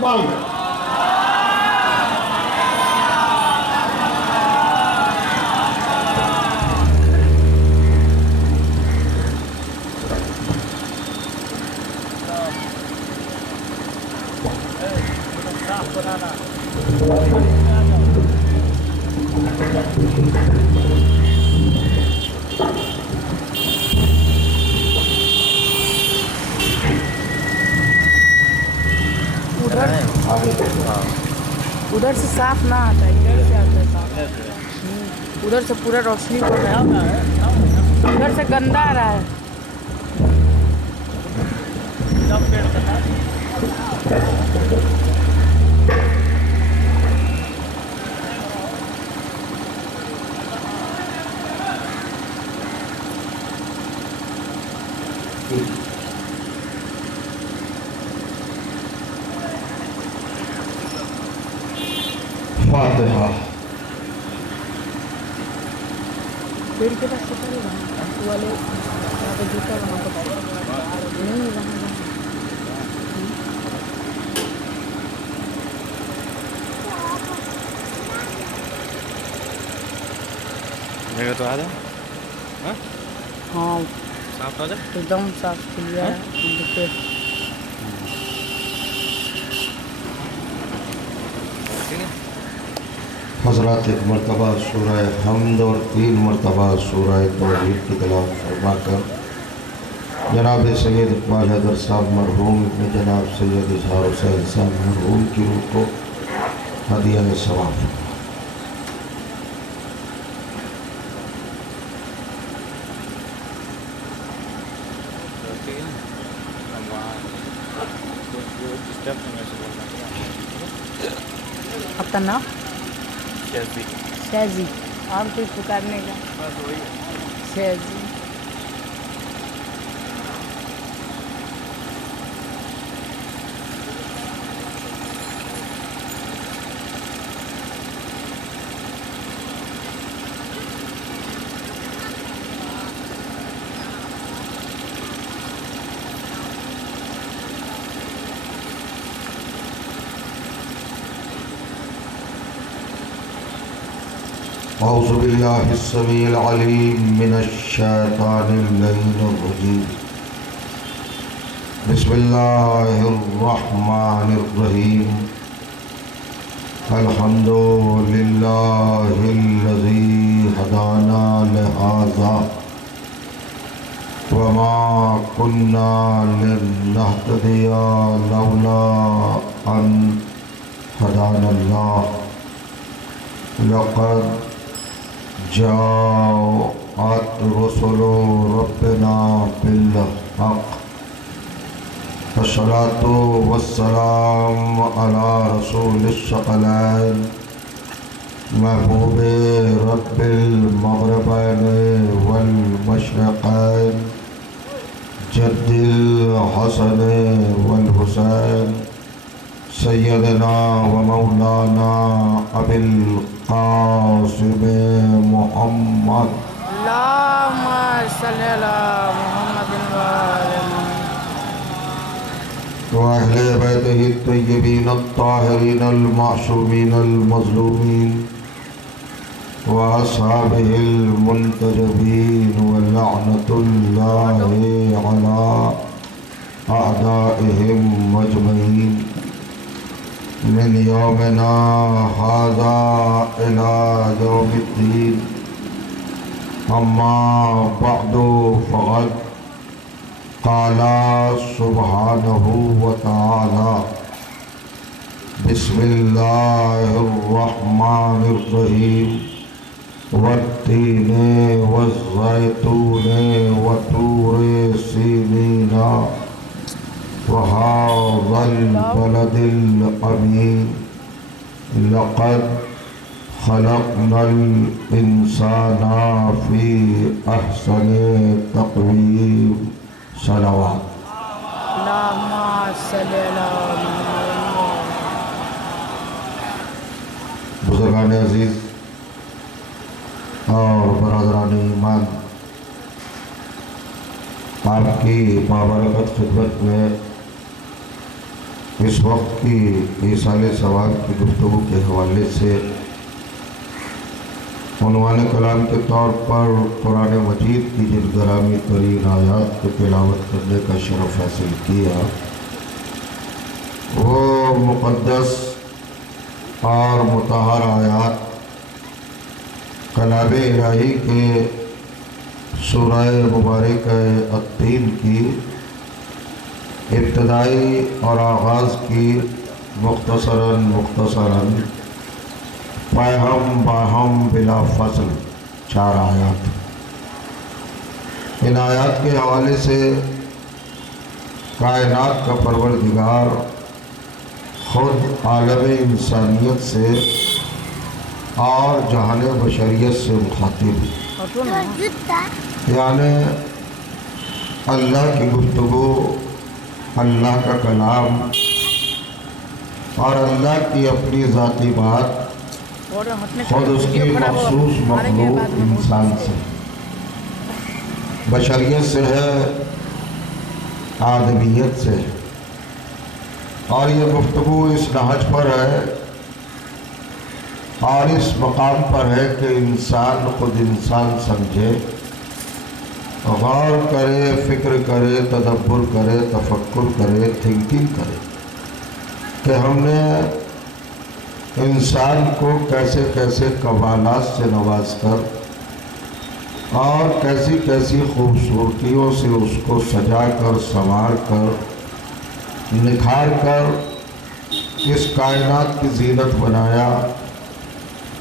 استقبال میں ادھر سے صاف نہ آتا ہے، ادھر سے آتا ہے صاف. ادھر سے پورا روشنی پڑ رہا ہے، ادھر سے گندا آ رہا ہے. فاتحہ. پیڑ کے پاس سے چلے گا والے وہاں پہ جوتا وہاں پہ نہیں وہاں جگہ تو آ جا. ہاں صاف آ جا. ایک دم صاف کلیئر ہے. حضرات ایک مرتبہ سورہ حمد اور 3 مرتبہ سورہ توحید کی تلاوت فرما کر جناب سید اقبال حیدر صاحب مرحوم ابن جناب سید اظہار حسین صاحب مرحوم کی روح کو ہدیہ ثواب. آپ کا نام شہزی اور کوئی پکارنے کا شہزی. اعوذ باللہ السمیع العلیم من الشیطان اللعین الرجیم. بسم اللہ الرحمن الرحیم. الحمد للہ الذی ہدانا لہذا وما كنا لنهتدي لولا ان هدانا اللہ. لقد جاءت رسل ربنا بالحق. الصلاة والسلام على رسول الثقلين محبوب رب المغربين والمشرقين جد الحسن والحسين سیدنا و مولانا ابی القاسم محمد. اللہم صلی علی محمد وآل محمد. و اہل بیتہ الطیبین الطاہرین المعصومین المظلومین و اصحابہ المنتجبین و لعنت اللہ علی اعدائہم مجمعین من یومنا هذا الى یوم الدین. اما بعد فقد قال سبحانہ وتعالی بسم اللہ الرحمن الرحیم. والتین والزیتون وطور سینین وهذا البلد الأمين لقد خلقنا الإنسان في أحسن تقويم. صلوات. اللہم صلی علی محمد. بزرگان عزیز اور برادران ایمان، آپ کی بابرکت خدمت میں اس وقت کی ایصال ثواب کی گفتگو کے حوالے سے عنوان کلام کے طور پر قرآن مجید کی جن گرامی ترین آیات کو تلاوت کرنے کا شرف حاصل کیا، وہ مقدس اور مطہر آیات کلام الہی کے سورہ مبارکہ التین کی ابتدائی اور آغاز کی مختصراً فاہم باہم بلا فصل 4 آیات۔ ان آیات کے حوالے سے کائنات کا پروردگار خود عالم انسانیت سے اور جہان بشریت سے مخاطب، یعنی اللہ کی گفتگو، اللہ کا کلام اور اللہ کی اپنی ذاتی بات خود اس کی مخصوص مخلوق انسان سے، بشریت سے ہے، آدمیت سے ہے۔ اور یہ گفتگو اس نہج پر ہے اور اس مقام پر ہے کہ انسان خود انسان سمجھے، غور کرے، فکر کرے، تدبر کرے، تفکر کرے، تھنکنگ کرے کہ ہم نے انسان کو کیسے کیسے کمالات سے نواز کر اور کیسی کیسی خوبصورتیوں سے اس کو سجا کر، سنوار کر، نکھار کر اس کائنات کی زینت بنایا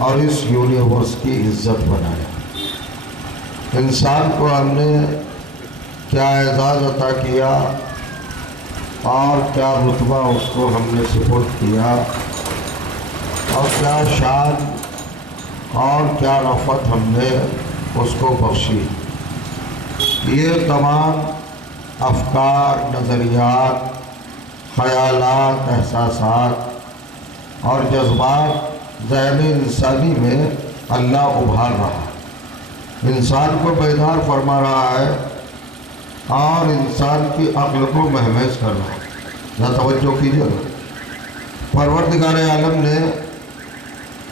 اور اس یونیورس کی عزت بنایا۔ انسان کو ہم نے کیا اعزاز عطا کیا اور کیا رتبہ اس کو ہم نے سپرد کیا اور کیا شان اور کیا رفعت ہم نے اس کو بخشی۔ یہ تمام افکار، نظریات، خیالات، احساسات اور جذبات ذہن انسانی میں اللہ ابھار رہا ہے، انسان کو بیدار فرما رہا ہے اور انسان کی عقل کو مہمیز کر رہا ہے۔ ذرا توجہ کیجیے گا، پروردگار عالم نے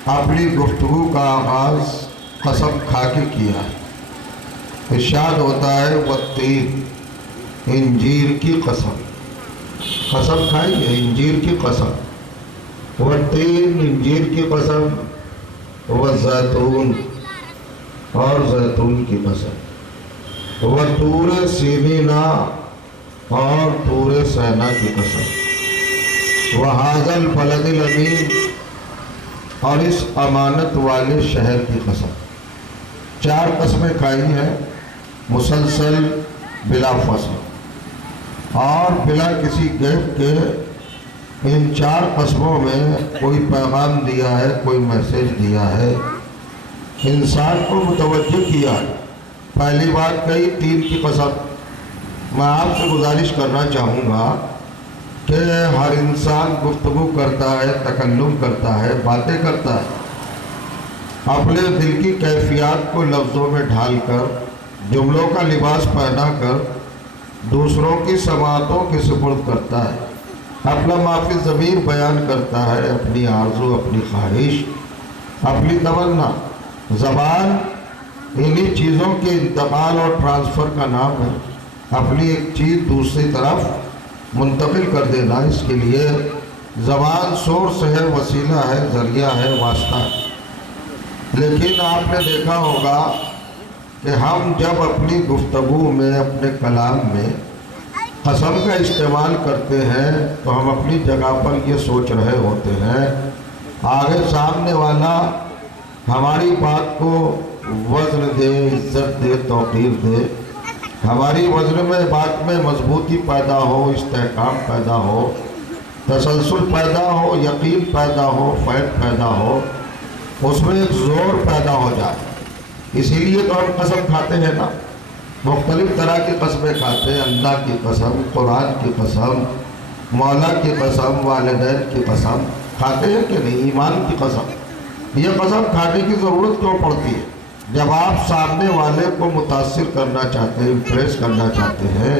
اپنی گفتگو کا آغاز قسم کھا کے کیا ہے۔ ارشاد ہوتا ہے والتین، انجیر کی قسم، قسم کھائی ہے انجیر کی قسم، والتین، انجیر کی قسم، والزیتون، اور زیتون کی قسم، وطور سینینا، اور طور سینا کی قسم، وہذا البلد الامین، اور اس امانت والے شہر کی قسم۔ 4 قسمیں کھائی ہیں مسلسل بلا فصل اور بلا کسی گیپ کے۔ ان 4 قسموں میں کوئی پیغام دیا ہے، کوئی میسیج دیا ہے، انسان کو متوجہ کیا۔ پہلی بات کہی 3 کی قسم۔ میں آپ سے گزارش کرنا چاہوں گا کہ ہر انسان گفتگو کرتا ہے، تکلم کرتا ہے، باتیں کرتا ہے، اپنے دل کی کیفیات کو لفظوں میں ڈھال کر، جملوں کا لباس پہنا کر دوسروں کی سماعتوں کی سپرد کرتا ہے، اپنا معافی ضمیر بیان کرتا ہے، اپنی آرزو، اپنی خواہش، اپنی تمنا۔ زبان انہی چیزوں کے انتقال اور ٹرانسفر کا نام ہے، اپنی ایک چیز دوسری طرف منتقل کر دینا۔ اس کے لیے زبان سورس ہے، وسیلہ ہے، ذریعہ ہے، واسطہ ہے۔ لیکن آپ نے دیکھا ہوگا کہ ہم جب اپنی گفتگو میں، اپنے کلام میں قسم کا استعمال کرتے ہیں تو ہم اپنی جگہ پر یہ سوچ رہے ہوتے ہیں آگے سامنے والا ہماری بات کو وزن دے، عزت دے، توقیر دے، ہماری وزن میں بات میں مضبوطی پیدا ہو، استحکام پیدا ہو، تسلسل پیدا ہو، یقین پیدا ہو، فہم پیدا ہو، اس میں ایک زور پیدا ہو جائے۔ اسی لیے تو ہم قسم کھاتے ہیں نا، مختلف طرح کی قسمیں کھاتے ہیں، اللہ کی قسم، قرآن کی قسم، مولا کی قسم، والدین کی قسم کھاتے ہیں کہ نہیں، ایمان کی قسم۔ یہ قسم کھانے کی ضرورت کیوں پڑتی ہے؟ جب آپ سامنے والے کو متاثر کرنا چاہتے ہیں، امپریس کرنا چاہتے ہیں،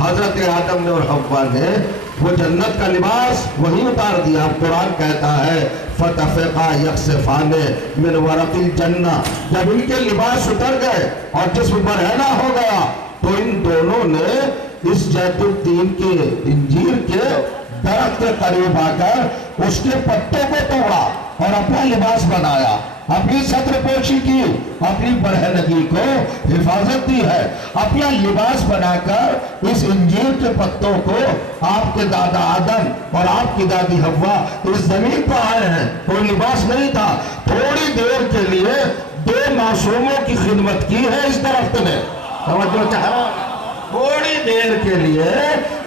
حضرت آدم نے اور حوا نے وہ جنت کا لباس وہی اتار دیا. اب قرآن کہتا ہے فَتَفِقَا يَخْصِفَانِ مِنْ وَرَقِ الْجَنَّةِ. جب ان کے لباس اتر گئے اور جسم برہنہ ہو گیا تو ان دونوں نے اس زیتون التین کے انجیر کے درخت کے قریب آ کر اس کے پتوں کو توڑا اور اپنا لباس بنایا, اپنی ستر پوشی کی, اپنی برہنگی کو حفاظت دی ہے. اپنا لباس بنا کر اس انجیر کے پتوں کو آپ کے دادا آدم اور آپ کی دادی حوا اس زمین پر آئے ہیں. کوئی لباس نہیں تھا. تھوڑی دیر کے لیے 2 معصوموں کی خدمت کی ہے اس درخت نے. توجہ چاہ رہا, تھوڑی دیر کے لیے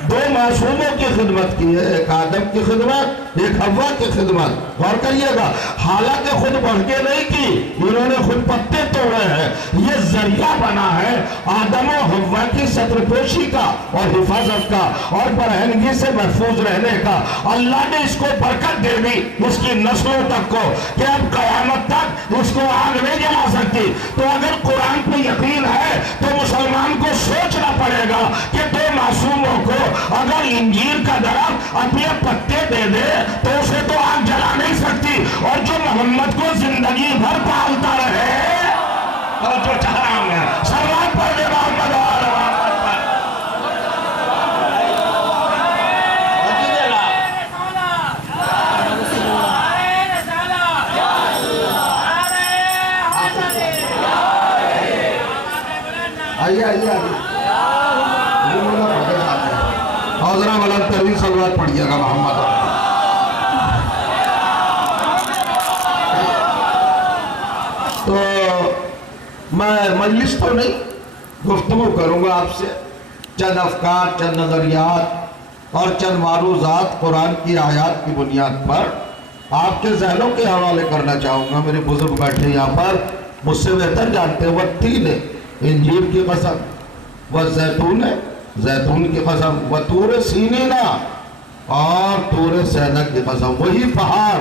2 معصوموں کی خدمت کی ہے, ایک آدم کی خدمت, ایک حوا کی خدمت. غور کریے گا, حالانکہ خود بڑھ کے نہیں کی, انہوں نے خود پتے توڑے ہیں. یہ ذریعہ بنا ہے آدم و حوا کی ستر پوشی کا اور حفاظت کا اور برہنگی سے محفوظ رہنے کا. اللہ نے اس کو برکت دے دی اس کی نسلوں تک کو کہ اب قیامت تک اس کو آگ نہیں جلا سکتی. تو اگر قرآن پہ یقین ہے تو مسلمان کو سوچنا پڑے گا کہ 2 معصوموں کو اگر انجیر کا درخت اپنے پتے دے دے تو اسے تو آگ جلا نہیں سکتی, اور جو محمد کو زندگی بھر پالتا رہے اور جو چاہ رہا ہوں میں سلام پر دے محمد اور آئیے آئیے آئیے حضرہ بلند ترین صلوات پڑھیے گا محمد. تو میں مجلس تو نہیں گفتگو کروں گا آپ سے, چند افکار, چند نظریات اور چند معروضات قرآن کی آیات کی بنیاد پر آپ کے ذہنوں کے حوالے کرنا چاہوں گا. میرے بزرگ بیٹھے یہاں پر مجھ سے بہتر جانتے ہیں. والتین ہے انجیر کی قسم, والزیتون ہے زیتون کی قسم, وطور سینینا اور طور سینہ کی قسم. وہی پہاڑ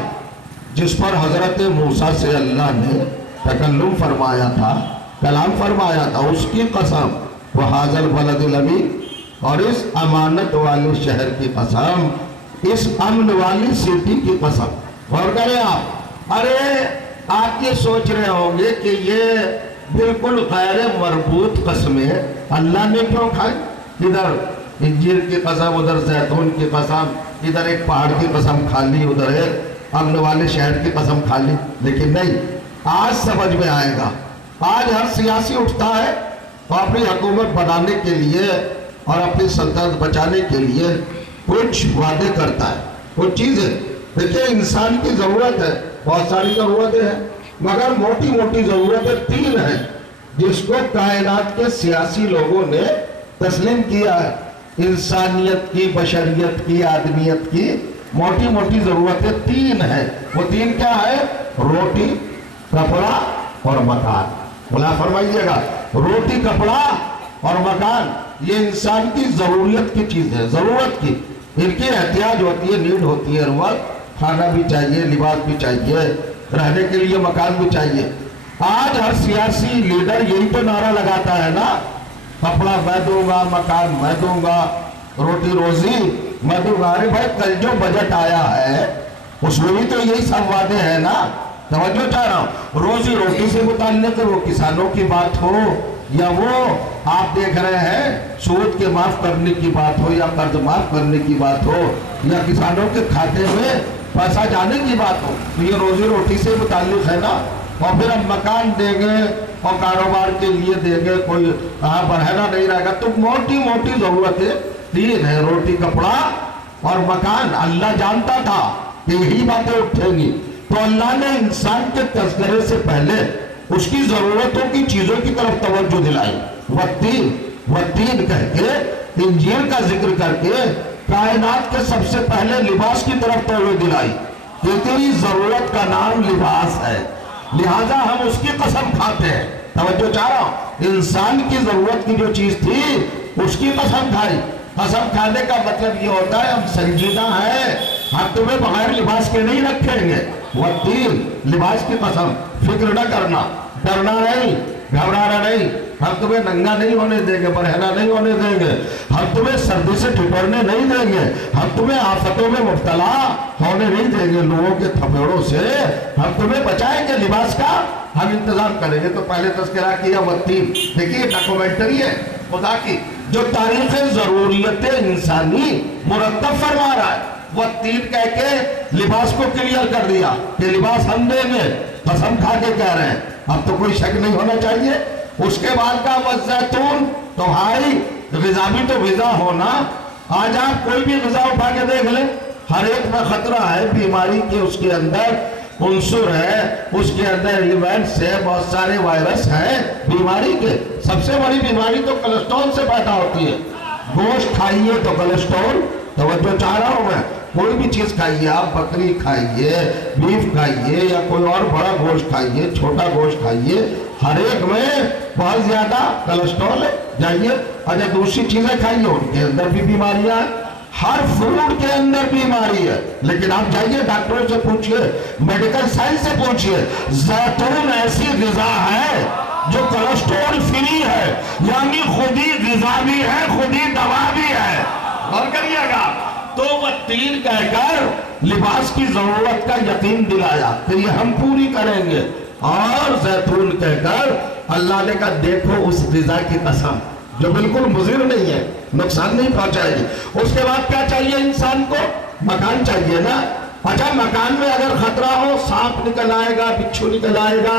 جس پر حضرت موسیٰ سے اللہ نے تکلم فرمایا تھا, کلام فرمایا تھا, اس کی قسم. وَهَذَا الْبَلَدِ الْأَمِينِ, اور اس امانت والے شہر کی قسم, اس امن والی سٹی کی قسم. غور کریں آپ. ارے آپ یہ سوچ رہے ہوں گے کہ یہ بالکل غیر مربوط قسمیں اللہ نے کیوں کھائی. ادھر انجیر کی قسم, ادھر زیتون کی قسم, ادھر ایک پہاڑ کی قسم کھا لی, ادھر ایک امن والے شہر کی قسم کھا لی. لیکن نہیں, آج سمجھ میں آئے گا. آج ہر سیاسی اٹھتا ہے اور اپنی حکومت بنانے کے لیے اور اپنی سلطنت بچانے کے لیے کچھ وعدے کرتا ہے, کچھ چیزیں. دیکھیں انسان کی ضرورت ہے, بہت ساری ضرورتیں ہیں, مگر موٹی موٹی ضرورتیں 3 ہیں جس کو کائنات کے سیاسی لوگوں نے تسلیم کیا ہے. انسانیت کی, بشریت کی, آدمیت کی موٹی موٹی ضرورتیں 3 ہیں. وہ 3 کیا ہے؟ روٹی, کپڑا اور مکان. بلا فرمائیے گا, روٹی, کپڑا اور مکان یہ انسان کی ضروریت کی چیز ہے, ضرورت کی. ان کی احتیاج ہوتی ہے, نیڈ ہوتی ہے. ہر وقت کھانا بھی چاہیے, لباس بھی چاہیے, رہنے کے لیے مکان بھی چاہیے. آج ہر سیاسی لیڈر یہی تو نعرہ لگاتا ہے نا, کپڑا میں دوں گا, مکان میں دوں گا, روٹی روزی میں دوں گا. ارے بھائی کل جو بجٹ آیا ہے اس میں بھی تو یہی سب وعدے ہیں نا. توجہ چاہ رہا ہوں. روزی روٹی سے متعلق وہ کسانوں کی بات ہو یا وہ آپ دیکھ رہے ہیں سود کے معاف کرنے کی بات ہو یا قرض معاف کرنے کی بات ہو یا کسانوں کے کھاتے میں پیسہ جانے کی بات ہو, تو یہ روزی روٹی سے متعلق ہے نا. اور پھر ہم مکان دیں گے اور کاروبار کے لیے دیں گے, کوئی بڑھنا نہیں رہے گا. تو موٹی موٹی ضرورتیں 3 ہیں, روٹی, کپڑا اور مکان. اللہ جانتا تھا کہ یہی باتیں اٹھیں گی, تو اللہ نے انسان کے تذکرے سے پہلے اس کی ضرورتوں کی چیزوں کی طرف توجہ دلائی. والتین کہہ کے انجیر کا ذکر کر کے کائنات کے سب سے پہلے لباس کی طرف توجہ دلائی. کہ تیری ضرورت کا نام لباس ہے, لہذا ہم اس کی قسم کھاتے ہیں. توجہ چاہ رہا ہوں, انسان کی ضرورت کی جو چیز تھی اس کی قسم کھائی. قسم کھانے کا مطلب یہ ہوتا ہے ہم سنجیدہ ہیں, ہم تمہیں بغیر لباس کے نہیں رکھیں گے. والتین, لباس کی قسم. فکر نہ کرنا, ڈرنا نہیں, گھبرانا نہیں. ہم تمہیں ننگا نہیں ہونے دیں گے، برہنہ نہیں ہونے دیں گے، ہم تمہیں سردی سے ٹھٹورنے نہیں دیں گے، ہم تمہیں آفتوں میں مبتلا ہونے نہیں دیں گے، لوگوں کے تھپیڑوں سے ہم تمہیں بچائیں گے، لباس کا ہم انتظام کریں گے۔ تو پہلے تذکرہ کیا والتین، دیکھیے ڈاکومنٹری ہے خدا کی جو تاریخ ضروریت انسانی مرتب فرما رہا ہے۔ والتین کہہ کے لباس کو کلیئر کر دیا کہ لباس ہم دیں گے، قسم کھا کے کہہ رہے ہیں، اب تو کوئی شک نہیں ہونا چاہیے۔ اس کے بعد کا والزیتون، تو بھائی غذا بھی تو غذا ہونا۔ آج آپ کوئی بھی غذا اٹھا کے دیکھ لیں، ہر ایک میں خطرہ ہے بیماری کے، اس کے اندر عنصر ہے، اس کے اندر ایلیمنٹس ہے، بہت سارے وائرس ہیں بیماری کے۔ سب سے بڑی بیماری تو کولیسٹرول سے پیدا ہوتی ہے۔ گوشت کھائیے تو کولیسٹرول، توجہ چاہ رہا ہوں میں، کوئی بھی چیز کھائیے آپ، بکری کھائیے، بیف کھائیے یا کوئی اور بڑا گوشت کھائیے، چھوٹا گوشت کھائیے، ہر ایک میں بہت زیادہ کولیسٹرول ہے۔ جائیے اچھا دوسری چیزیں کھائیے، ان کے اندر بھی بیماریاں ہیں، ہر فروٹ کے اندر بیماری ہے۔ لیکن آپ جائیے ڈاکٹروں سے پوچھئے، میڈیکل سائنس سے پوچھئے، زیتون ایسی غذا ہے جو کولیسٹرول فری ہے، یعنی خود ہی غذا بھی ہے، خود ہی دوا بھی ہے۔ اور کریے گا تو والتین کہہ کر لباس کی ضرورت کا یقین دلایا کہ یہ ہم پوری کریں گے، اور زیتون کہہ کر اللہ نے کہا دیکھو اس غذا کی قسم جو بالکل مضر نہیں ہے، نقصان نہیں پہنچائے گی۔ اس کے بعد کیا چاہیے انسان کو؟ مکان چاہیے نا۔ اچھا مکان میں اگر خطرہ ہو، سانپ نکل آئے گا، بچھو نکل آئے گا،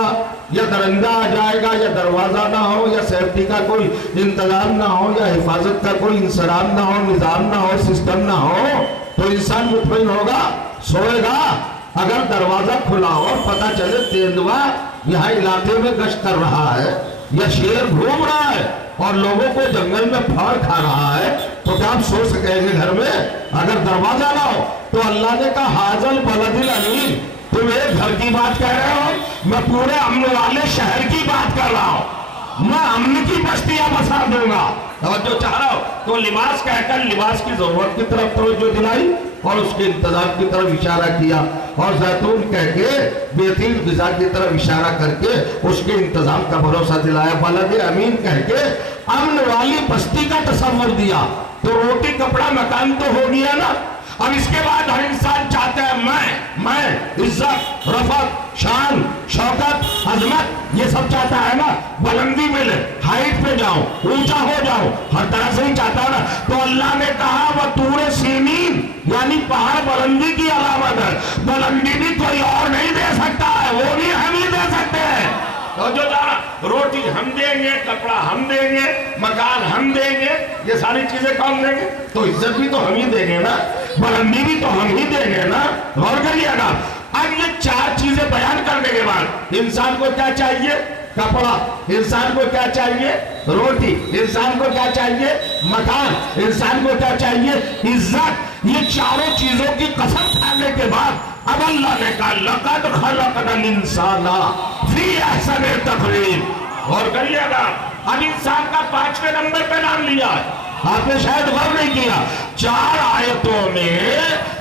یا درندہ آ جائے گا، یا دروازہ نہ ہو، یا سیفٹی کا کوئی انتظام نہ ہو، یا حفاظت کا کوئی انسرام نہ ہو، نظام نہ ہو، سسٹم نہ ہو، تو انسان مطمئن ہوگا، سوئے گا۔ اگر دروازہ کھلا ہو، پتہ چلے تیندوا یہاں علاقے میں گشت کر رہا ہے، یا شیر گھوم رہا ہے اور لوگوں کو جنگل میں پھاڑ کھا رہا ہے، تو کیا آپ سو سکیں گے گھر میں؟ اگر دروازہ نہ ہو تو اللہ نے کہا حاضل بلد الامین، تم ایک گھر کی بات کہہ رہے ہو، میں پورے امن والے شہر کی بات کر رہا ہوں، میں امن کی بستیاں بسا دوں گا۔ توجہ چاہ رہا ہو تو لباس کہہ کر لباس کی ضرورت کی طرف توجہ دلائی اور اس کے انتظام کی طرف اشارہ کیا، اور زیتون کہہ کے بہترین غذا کی طرف اشارہ کر کے اس کے انتظام کا بھروسہ دلایا، بلد امین کہہ کے امن والی بستی کا تصور دیا۔ تو روٹی کپڑا مکان تو ہو گیا نا۔ اب اس کے بعد ہر انسان چاہتا ہے میں عزت، رفعت، شان، شوکت، عظمت، یہ سب چاہتا ہے نا، بلندی ملے، ہائٹ پہ جاؤں، اونچا ہو جاؤں، ہر طرح سے ہی چاہتا ہے نا۔ تو اللہ نے کہا وطور سینین، یعنی پہاڑ بلندی کی علامت ہے، بلندی بھی کوئی اور نہیں دے سکتا ہے، وہ بھی ہم ہی دے سکتے ہیں۔ تو جو جانا روٹی ہم دیں گے، کپڑا ہم دیں گے، مکان ہم دیں گے، یہ ساری چیزیں کون دیں گے؟ تو عزت بھی تو ہم ہی دیں گے نا، بلندی بھی تو ہم ہی دیں گے نا۔ غور کریے گا، اب یہ چار چیزیں بیان کرنے کے بعد انسان کو کیا چاہیے؟ کپڑا، انسان کو کیا چاہیے؟ روٹی، انسان کو کیا چاہیے؟ مکان، انسان کو کیا چاہیے؟ عزت۔ یہ چاروں چیزوں کی قسم کھانے کے بعد اب اللہ نے کہا لَقَدْ خَلَقْنَا الْإِنسَانَ فِي أَحْسَنِ تَقْوِيمٍ۔ غور کریے گا، اب انسان کا 5ویں نمبر پہ نام لیا ہے، آپ نے شاید غور نہیں کیا، 4 آیتوں میں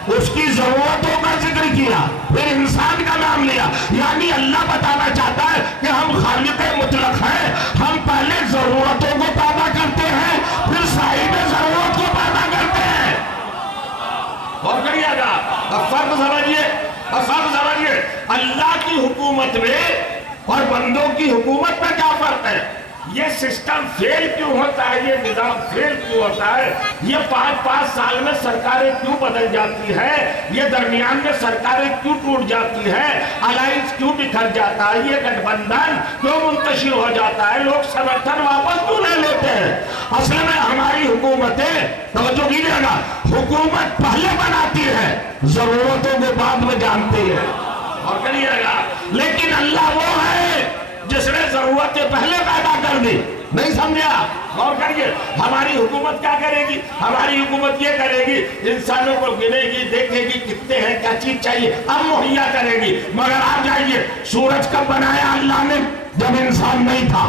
اس کی ضرورتوں کا ذکر کیا، پھر انسان کا نام لیا، یعنی اللہ بتانا چاہتا ہے کہ ہم خالق مطلق ہیں، ہم پہلے ضرورتوں کو پیدا کرتے ہیں، پھر صاحب ضرورت کو پیدا کرتے ہیں۔ غور کریے گا، اب فرق سمجھیے، اللہ کی حکومت میں اور بندوں کی حکومت میں کیا فرق ہے؟ یہ سسٹم فیل کیوں ہوتا ہے، یہ نظام فیل کیوں ہوتا ہے، یہ 5 سال میں سرکاریں کیوں بدل جاتی ہیں، یہ درمیان میں سرکاریں کیوں ٹوٹ جاتی ہیں، الائنس کیوں بکھر جاتا ہے، یہ گٹھ بندھن کیوں منتشر ہو جاتا ہے، لوگ سمرتھن واپس کیوں لے لیتے ہیں؟ اصل میں ہماری حکومتیں، توجہ کیجیے گا، حکومت پہلے بناتی ہے، ضرورتوں کو بعد میں جانتی ہے، اور کریے گا، لیکن اللہ وہ ہے جس نے ضرورتیں پہلے پیدا کر دی۔ نہیں سمجھا؟ غور کریے، ہماری حکومت کیا کرے گی؟ ہماری حکومت یہ کرے گی، انسانوں کو گنے گی، دیکھے گی کتنے ہیں، کیا چیز چاہیے، اب مہیا کرے گی۔ مگر آپ جائیے، سورج کب بنایا اللہ نے؟ جب انسان نہیں تھا۔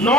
9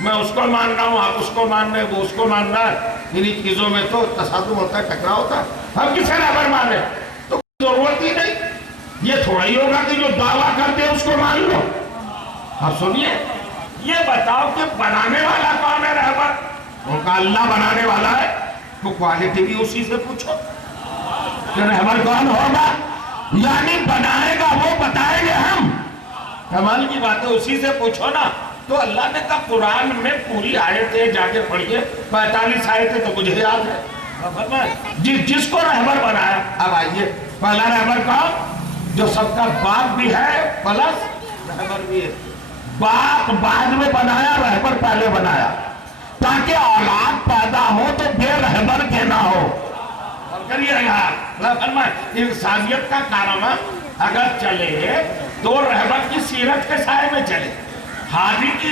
میں اس کو مان رہا ہوں، آپ اس کو مان رہے ہیں، وہ اس کو مان رہا ہے، انہی چیزوں میں تو تصادم ہوتا ہے، ٹکراؤ ہوتا ہے، ہم کسے رہبر مانے تو ضرورت ہی نہیں۔ یہ تھوڑا ہی ہوگا کہ جو دعویٰ کرتے ہیں اس کو مان لو۔ اب سنیے، یہ بتاؤ کہ بنانے والا کون ہے رہبر؟ ان کا اللہ بنانے والا ہے، تو کوالٹی بھی اسی سے پوچھو کہ رہبر کون ہوگا، یعنی بنائے گا وہ، بتائیں گے ہم۔ کمال کی بات ہے، اسی سے پوچھو نا۔ تو اللہ نے کہا قرآن میں پوری آیتیں جا کے پڑھیے، 45 آیتیں تو مجھے یاد ہے، جس کو رہبر بنایا۔ اب آئیے، پہلا رہبر کون؟ جو سب کا باپ بھی ہے پلس رہبر بھی ہے۔ باپ بعد میں بنایا، رہبر پہلے بنایا، تاکہ اولاد پیدا ہو تو بے رہبر کے نہ ہو۔ اور کریے گا انسانیت کا کارنامہ اگر چلے تو رہبر کی سیرت کے سائے میں چلے، ہادی کی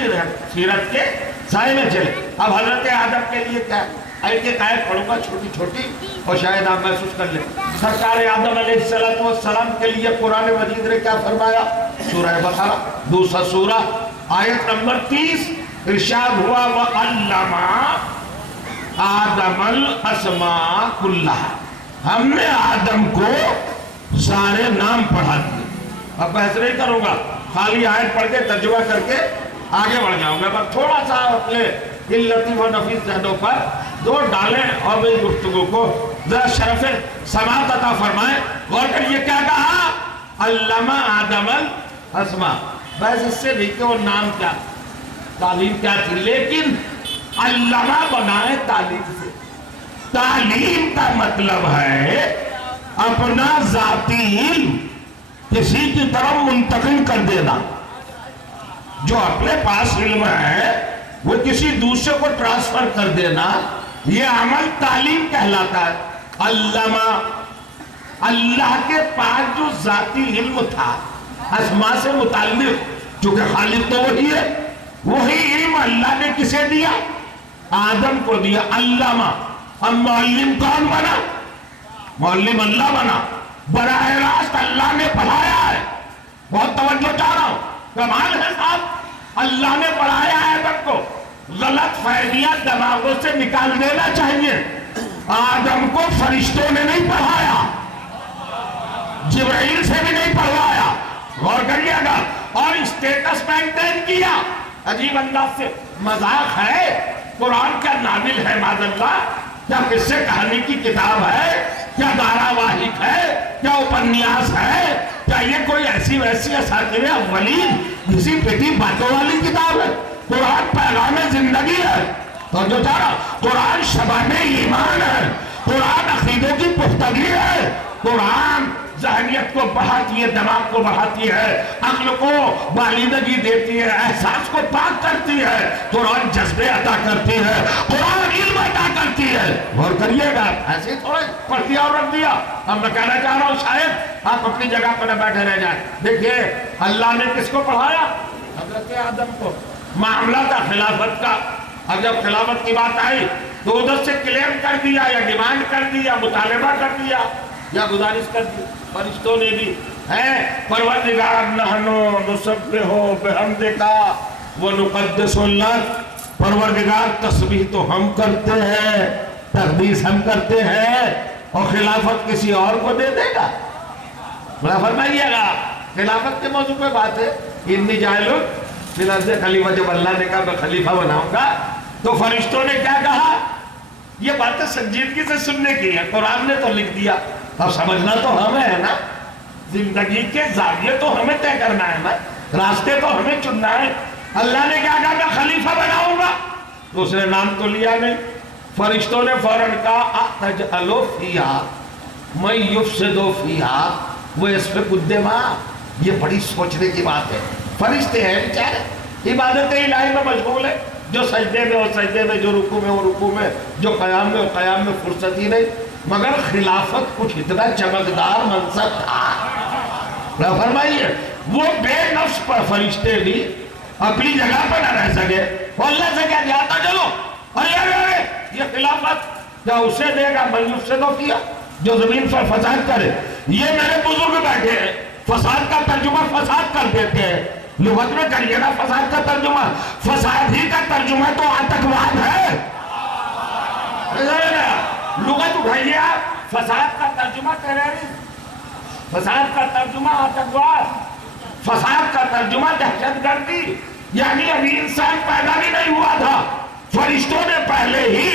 سیرت کے سائے میں چلے۔ اب حضرت آدم کے لیے کیا ایک ایک آیت پڑھوں گا چھوٹی چھوٹی، اور شاید آپ محسوس کر لیں۔ سرکار آدم علیہ السلام کے لیے قرآن مجید نے کیا فرمایا؟ سورہ بقرہ دوسرا سورہ آیت نمبر 30 ارشاد ہوا وَعَلَّمَ آدم الاسماء كلها، ہم نے آدم کو سارے نام پڑھا دیے۔ اب بحث نہیں کروں گا، خالی آیت پڑھ کے ترجمہ کر کے آگے بڑھ جاؤں گا، بس تھوڑا سا اپنے ان لطیف و نفیس ذہنوں پر دور ڈالیں اور میری گفتگو کو ذرا شرف سماعت عطا فرمائیں۔ غور کریے کیا کہا؟ علم آدم الاسماء، بس اس سے نہیں کہ وہ نام کیا، تعلیم کیا تھی، لیکن علمہ بنائے تعلیم سے۔ تعلیم کا مطلب ہے اپنا ذاتی علم کسی کی طرف منتقل کر دینا۔ جو اپنے پاس علم ہے وہ کسی دوسرے کو ٹرانسفر کر دینا، یہ عمل تعلیم کہلاتا ہے۔ علمہ، اللہ کے پاس جو ذاتی علم تھا اسماء سے متعلق، چونکہ خالق تو وہی ہے، وہی علم اللہ نے کسے دیا؟ آدم کو دیا۔ علامہ، اب معلم کون بنا؟ معلم اللہ بنا، براہ راست اللہ نے پڑھایا ہے۔ بہت توجہ چاہ رہا ہوں، کمال ہے صاحب، اللہ نے پڑھایا ہے آدم کو۔ غلط فہمیاں دماغوں سے نکال دینا چاہیے۔ آدم کو فرشتوں نے نہیں پڑھایا، جبرائیل سے بھی نہیں پڑھوایا، غور کریے گا، اور اسٹیٹس مینٹین کیا۔ عجیب انداز سے مذاق ہے، قرآن کیا ناول ہے معاذ اللہ، کیا قصے کہانی کی کتاب ہے، کیا دھاراواہک ہے، کیا اپنیاس ہے، کیا یہ کوئی ایسی ویسی اساطیر اولین کسی پیٹی باتوں والی کتاب ہے؟ قرآن پیغام زندگی ہے۔ تو جو چاہا قرآن شبان ایمان ہے، قرآن عقیدوں کی پختگی ہے، قرآن ذہنیت کو بڑھاتی ہے، دماغ کو بڑھاتی ہے، عقل کو بالندگی دیتی ہے، احساس کو پاک کرتی ہے، قرآن جذبے عطا کرتی ہے، قرآن علم عطا کرتی ہے۔ غور کریے گا، ایسے تھوڑا پڑھ دیا اور رکھ دیا۔ اب میں کہنا چاہ رہا ہوں شاید آپ اپنی جگہ پر نہ بیٹھے رہ جائیں۔ دیکھیے اللہ نے کس کو پڑھایا؟ حضرت آدم کو۔ معاملہ تھا خلافت کا، اب جب خلافت کی بات آئی تو ادھر سے کلیم کر دیا یا ڈیمانڈ کر دیا، مطالبہ کر دیا یا گزارش کر دی فرشتوں نے بھی، پروردگار نحنو نسبح بحمدک ونقدس لک، پروردگار تسبیح تو ہم کرتے ہیں، تقدیس ہم کرتے ہیں، اور خلافت کسی اور کو دے دے گا؟ بڑا فرمائیے گا، خلافت کے موضوع پہ بات ہے۔ انی جاعل فی الارض خلیفہ، جب اللہ نے کہا میں خلیفہ بناؤں گا تو فرشتوں نے کیا کہا؟ یہ باتیں سنجیدگی سے سننے کی ہے، قرآن نے تو لکھ دیا، اب سمجھنا تو ہمیں ہے نا، زندگی کے زاویے تو ہمیں طے کرنا ہے نا، راستے تو ہمیں چننا ہے۔ اللہ نے کیا کہا میں خلیفہ بناؤں گا، تو اس نے نام تو لیا نہیں۔ فرشتوں نے فوراً کہا اَتَجْعَلُ فِيهَا مَن يُفْسِدُ فِيهَا وَيَسْفِكُ الدِّمَاءَ۔ یہ بڑی سوچنے کی بات ہے۔ فرشتے ہیں بیچارے، عبادت الہی میں مشغول ہے، جو سجدے میں ہو سجدے میں، جو رکوع میں ہو رکوع میں، جو قیام میں ہو قیام میں، فرصت ہی نہیں۔ مگر خلافت کچھ اتنا چمکدار منصب تھا، فرمائیے وہ بے نفس پر فرشتے بھی اپنی جگہ پر نہ رہ سکے، وہ اللہ سے کیا جاتا چلو ارے یہ خلافت کیا اسے دے گا؟ منصب سے تو کیا جو زمین پر فساد کرے۔ یہ میرے بزرگ بیٹھے ہیں، فساد کا ترجمہ فساد کر دیتے ہیں، لغت میں کریے نا فساد کا ترجمہ. فساد ہی کا ترجمہ تو آتنکواد ہے. لغت اٹھائیے آپ, فساد کا ترجمہ ٹیررزم, فساد کا ترجمہ آتنکواد, فساد کا ترجمہ دہشت گردی. یعنی ابھی انسان پیدا بھی نہیں ہوا تھا, فرشتوں نے پہلے ہی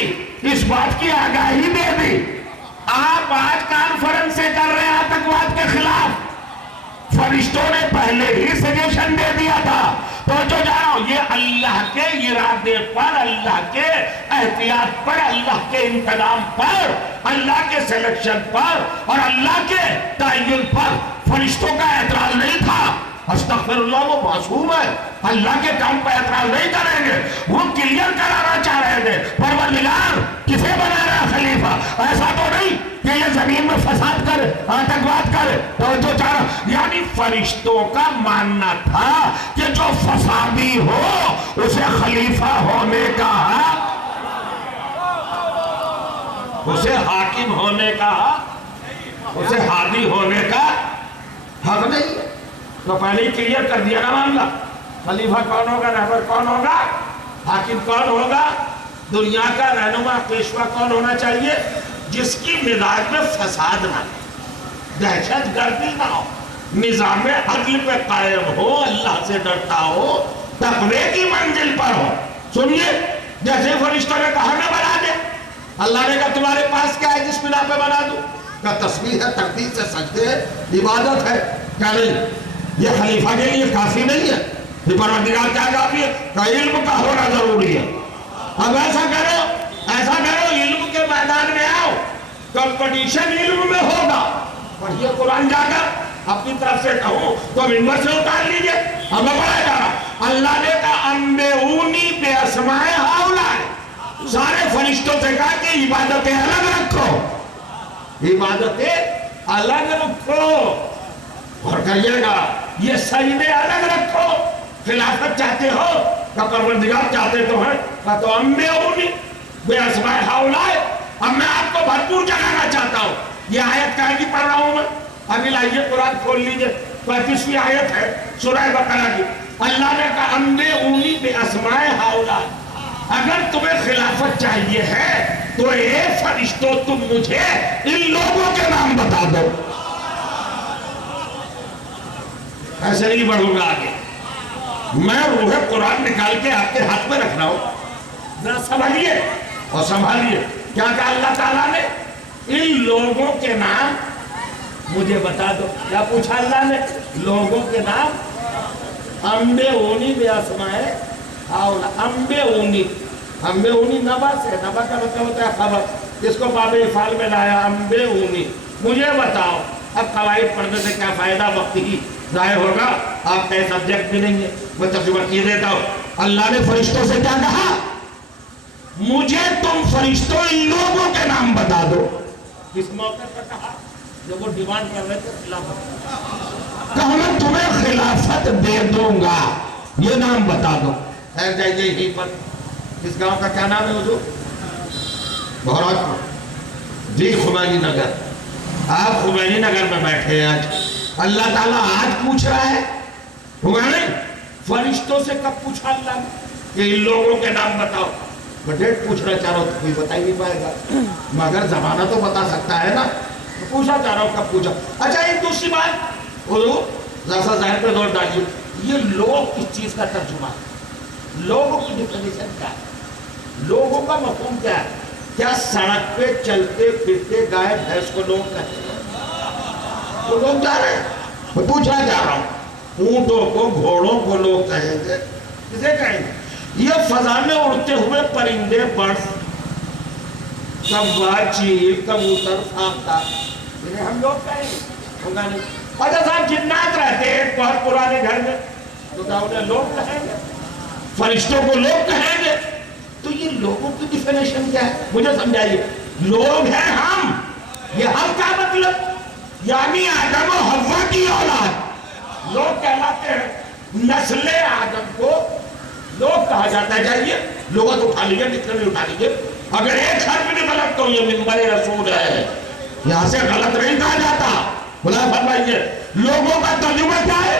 اس بات کی آگاہی دے دی. آپ آج کانفرنسیں کر رہے ہیں آتنکواد کے خلاف, فرشتوں نے پہلے ہی سجیشن دے دیا تھا. تو جو جانو یہ اللہ کے ارادے پر, اللہ کے احتیاط پر, اللہ کے انتظام پر, اللہ کے سلیکشن پر اور اللہ کے تعین پر فرشتوں کا اعتراض نہیں تھا. استغفر اللہ, وہ معصوم ہے, اللہ کے کام پر اعتراض نہیں کریں گے. وہ کلیئر کرانا چاہ رہے تھے پروردگار کسے بنا رہا خلیفہ, ایسا تو نہیں کہ یہ زمین میں فساد کرے, آتنکواد کرے. تو جو چاہ رہا, یعنی فرشتوں کا ماننا تھا کہ جو فسادی ہو اسے خلیفہ ہونے کا حق, اسے حاکم ہونے کا حق, اسے ہادی ہونے کا حق نہیں. تو پہلے ہی کلیئر کر دیا نا معاملہ. خلیفہ کون ہوگا, رہبر کون ہوگا, حاکم کون ہوگا, دنیا کا رہنما پیشوا کون ہونا چاہیے, جس کی مزاج میں فساد نہ ہو, دہشت گردی نہ ہو, نظام عدل پہ قائم ہو, اللہ سے ڈرتا ہو, تقوی کی منزل پر ہو. سنیے, جیسے فرشتوں نے کہا نہ بنا دے, اللہ نے کہا تمہارے پاس کیا ہے جس بنا پہ بنا دوں, کیا تسبیح ہے, تقدیس سے سجدے ہے, عبادت ہے, کیا نہیں. یہ خلیفہ کے لیے کافی نہیں ہے. پروردگار کیا کافی ہے, کہ علم کا ہونا ضروری ہے. اب ایسا کرو علم کے میدان میں آؤ, کمپٹیشن علم میں ہوگا. پڑھیے قرآن جا کر, اپنی طرف سے کہوں تو منبر سے اتار لیجئے, ہمیں پڑھا جا رہا. اللہ نے کہا انبئونی باسماء ہؤلاء, سارے فرشتوں سے کہا کہ عبادتیں الگ رکھو, عبادتیں الگ رکھو, اور کہیے گا یہ سجدے الگ رکھو. خلافت چاہتے ہو کہ پروردگار چاہتے تو ہیں, تو انبئونی باسماء ہؤلاء. اب میں آپ کو بھرپور جگانا چاہتا ہوں. یہ آیت کہاں کی پڑھ رہا ہوں میں, ابھی لائیے قرآن کھول لیجئے, 35ویں آیت ہے سورہ بقرہ کی. اللہ نے کہا انبئونی باسماء ہؤلاء, اگر تمہیں خلافت چاہیے ہے تو اے فرشتوں تم مجھے ان لوگوں کے نام بتا دو. ایسے نہیں بڑھوں گا آگے, میں روح قرآن نکال کے آپ کے ہاتھ میں رکھ رہا ہوں, ذرا سنبھالیے اور سنبھالیے. کیا کہا اللہ تعالیٰ نے, ان لوگوں کے نام مجھے بتا دو. کیا پوچھا اللہ نے, لوگوں کے نام. انبئونی باسماء ہؤلاء, انبئونی, انبئونی نبا سے, نبا کا مطلب ہوتا ہے خبر, اس کو باب افعال میں لایا, انبئونی, مجھے بتاؤ. اب قواعد پڑھنے سے کیا فائدہ, وقت ہی ضائع ہوگا, آپ کہیں سبجیکٹ بھی نہیں ہے, میں ترجمہ کیے دیتا ہوں. اللہ نے فرشتوں سے کیا کہا, مجھے تم فرشتوں ان لوگوں کے نام بتا دو. کس موقع پر کہا, جب وہ ڈیمانڈ کر رہے تھے خلافت, کہا میں تمہیں خلافت دے دوں گا, یہ نام بتا دو. خیر جائیے یہیں پر, اس گاؤں کا کیا نام ہے حضور, بہرحال جی خمینی نگر. آپ خمینی نگر میں بیٹھے ہیں آج, اللہ تعالیٰ آج پوچھ رہا ہے, فرشتوں سے کب پوچھا اللہ نے کہ ان لوگوں کے نام بتاؤ. میں ڈیٹ پوچھنا چاہ رہا ہوں, کوئی بتا ہی نہیں پائے گا, مگر زمانہ تو بتا سکتا ہے نا, پوچھنا چاہ رہا ہوں کب پوچھا. اچھا ایک دوسری بات, حضور ذرا سا ذہن پہ زور ڈالیے, یہ لوگ کس چیز کا ترجمہ ہے, لوگوں کی ڈیفینیشن کیا ہے, لوگوں کا مفہوم کیا ہے. کیا سڑک پہ چلتے پھرتے گائے بھینس کو لوگ کہتے ہیں, تو لوگ جا رہے ہیں, میں پوچھنا چاہ رہا ہوں, اونٹوں کو گھوڑوں کو لوگ کہیں گے, کسے کہیں گے. یہ فضا میں اڑتے ہوئے پرندے, برڈ, کوا, چیل, کبوتر, فاختہ, انہیں ہم لوگ کہیں گے, ہوگا نہیں. اچھا صاحب جنات رہتے ہیں بہت پرانے گھر میں, تو کیا انہیں لوگ کہیں گے, فرشتوں کو لوگ کہیں گے. تو یہ لوگوں کی ڈیفینیشن کیا ہے, مجھے سمجھائیے. لوگ ہیں ہم, یہ ہم کا مطلب یعنی آدم و حوا کی اولاد لوگ کہلاتے ہیں. نسل آدم کو لوگ کہا جاتا ہے. جائیے لغت اٹھا لیجیے, ڈکشنری اٹھا لیجیے, اگر ایک حرف بھی غلط تو یہ منبر رسول ہے, یہاں سے غلط نہیں کہا جاتا. بلا فرمائیے, لوگوں کا ترجمہ کیا ہے,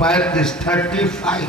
35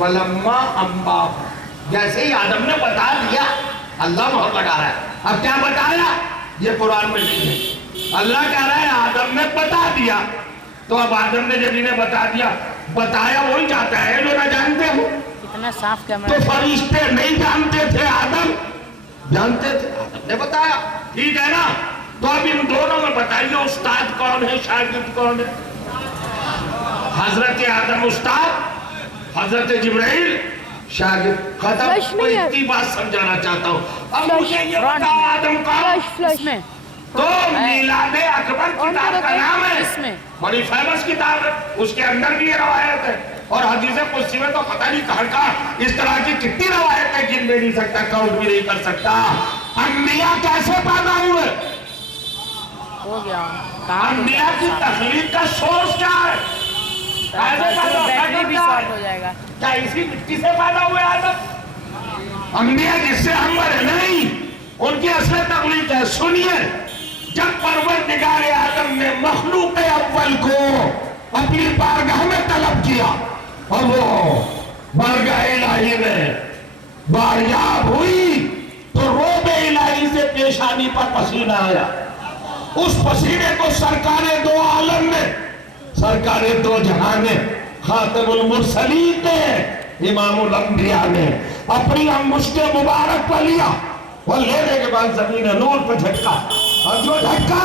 فلما انبا، جیسے ہی آدم نے بتا دیا، اللہ مہر لگا رہا ہے. اب کیا بتایا؟ یہ قرآن میں نہیں ہے. اللہ کہہ رہا ہے آدم نے بتا دیا. تو اب آدم نے جب انہیں بتا دیا، بتایا وہی جاتا ہے جو نہ جانتے ہو. کتنا صاف تو کیمرہ. فرشتے نہیں جانتے تھے، آدم جانتے تھے. آدم نے بتایا، ٹھیک ہے نا. تو اب ان دونوں میں بتائیے استاد کون ہے، شاگرد کون ہے؟ حضرت آدم استاد، حضرت جبرائیل شاگرد. ختم. فلش میں نہیں ہے. اتنی بات سمجھانا چاہتا ہوں. اب فلش. مجھے یہ بتاؤ آدم کون؟ فلش میں تو میلاد اکبر کتاب کا نام ہے، اس میں بڑی فیمس کتاب ہے. اس کے اندر بھی یہ روایت ہے. اور حدیث قدسی میں تو پتہ نہیں کہاں کا اس طرح کی کتنی روایت ہے، گن بھی نہیں سکتا، کاؤنٹ بھی نہیں کر سکتا. انبیاء کیسے پیدا ہوئے؟ ہو گیا. کہاں انبیاء کی تخلیق کا سورس کیا ہے؟ بیٹری بھی شارٹ ہو جائے گا. کیا اسی مٹی سے پیدا ہوئے آدم؟ انبیاء جس سے ہم مرے نہیں، ان کی اصل تخلیق ہے. سنیے، جب پروردگار آدم نے مخلوق اول کو اپنی بارگاہ میں طلب کیا اور وہ بارگاہ الہی میں باریاب ہوئی، تو روب الہی سے پیشانی پر پسینہ آیا. اس پسینے کو سرکار دو عالم نے، سرکار دو جہان نے، خاتم المرسلین نے، امام الانبیاء نے اپنی مشت مبارک پر لیا اور لینے کے بعد زمین نور پہ جھٹکا. اور جو جھٹکا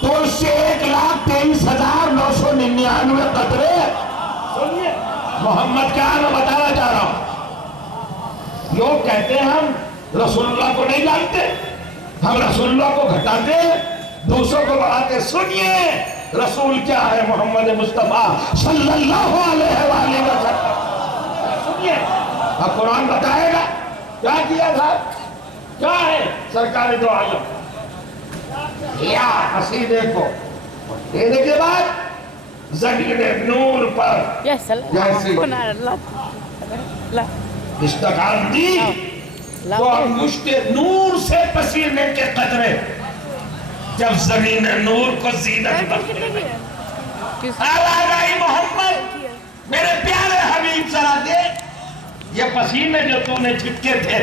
تو اس سے 1,23,999 قطرے. سنیے محمد کیا میں بتانا چاہ رہا ہوں. لوگ کہتے ہیں ہم رسول اللہ کو نہیں جانتے، ہم رسول اللہ کو گھٹاتے، دوسروں کو بڑھاتے. سنیے رسول کیا ہے، محمد مصطفیٰ صلی اللہ علیہ وآلہ وسلم. سنیے اب قرآن بتائے گا کیا کیا تھا، کیا ہے سرکار دو عالم. یا قصیدے کو دینے کے بعد زمین نور پر یس جیسی اللہ استقام دی تو مشت نور سے پسینے کے قطرے جب زمین نور کو زینت بخشے. آواز آئی محمد میرے پیارے حبیب ذرا دیکھ، یہ پسینے جو تو نے چھٹکے تھے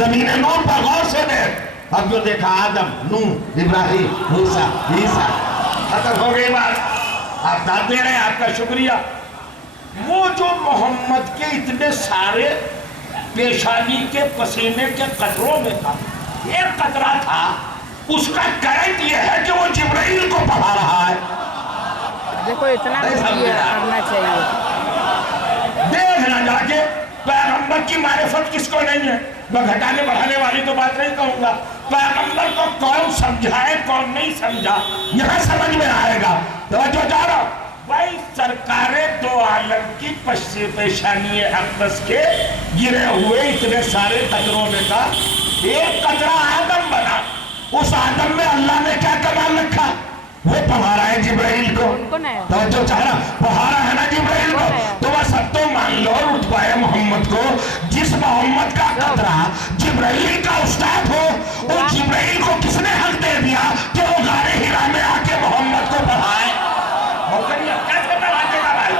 زمین نور پر غور سے دیکھ. اب جو دیکھا آدم، نوح، ابراہیم، موسیٰ، عیسیٰ، ختم ہو گئی بات. آپ داد دے رہے ہیں، آپ کا شکریہ. وہ جو محمد کے اتنے سارے پیشانی کے پسینے کے قطروں میں تھا، ایک قطرہ تھا، اس کا کرنٹ یہ ہے کہ وہ جبرائیل کو پڑھا رہا ہے. دیکھو اتنا کرنا چاہیے. دیکھنا جا کے پیغمبر کی معرفت کس کو نہیں ہے. میں گھٹانے بڑھانے والی تو بات نہیں کہوں گا. پیغمبر کو کون سمجھائے کون نہیں سمجھا یہاں سمجھ میں آئے گا. توجہ جا رہا ہوں بھائی. سرکار دو عالم کی پیشانی اقدس کے گرے ہوئے اتنے سارے قطروں میں کا ایک قطرہ آدم بنا. اس آدم میں اللہ نے کیا کمال رکھا، وہ پڑھا رہا ہے جبرائیل کو. توجہ چاہ رہا پڑھا رہا ہے نا جبرائیل کو. تو بس اب تو مان لو رتبہ محمد کو، جس محمد کا قطرہ جبرائیل کا استاد ہو، اور جبرائیل کو کس نے حق دے دیا کہ وہ غار حرا میں آ کے محمد کو پڑھائے. کیسے پڑھاتے گا بھائی؟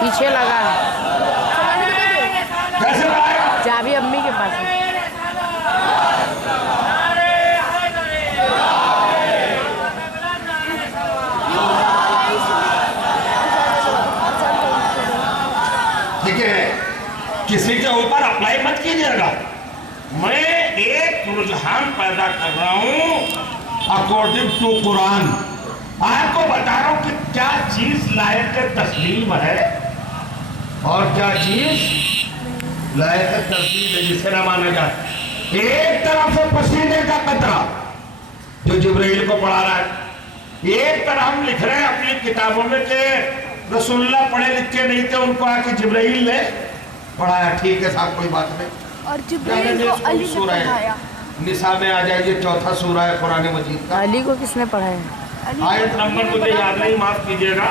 پیچھے لگا کیسے پڑھائے گا؟ چابی امی کے پاس ہے. کسی کے اوپر اپلائی مت کیجئے گا. میں ایک رجحان پیدا کر رہا ہوں اکارڈنگ ٹو قرآن. آپ کو بتا رہا ہوں کہ کیا چیز لائق تسلیم ہے اور کیا چیز لائق تسلیم ہے جسے نہ مانا جائے. ایک طرف ہے پسینے کا قطرہ جو جبرائیل کو پڑھا رہا ہے. ایک طرح ہم لکھ رہے ہیں اپنی کتابوں میں کہ رسول اللہ پڑھے لکھے نہیں تھے، ان کو آ کے جبرائیل نے پڑھایا. ٹھیک ہے صاحب کوئی بات نہیں. اور جبرائیل کو علی نے پڑھایا. نساء میں آ جائیے، چوتھا سورہ ہے قرآن مجید کا. علی کو کس نے پڑھایا؟ آیت نمبر مجھے یاد نہیں، معاف کیجیے گا،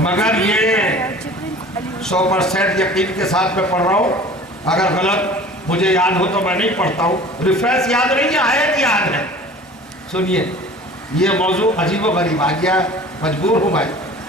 مگر یہ 100% یقین کے ساتھ میں پڑھ رہا ہوں. اگر غلط مجھے یاد ہو تو میں نہیں پڑھتا ہوں. ریفرنس یاد نہیں ہے، آیت یاد ہے. سنیے یہ موضوع عجیب و غریب آ گیا، مجبور ہوں بھائی.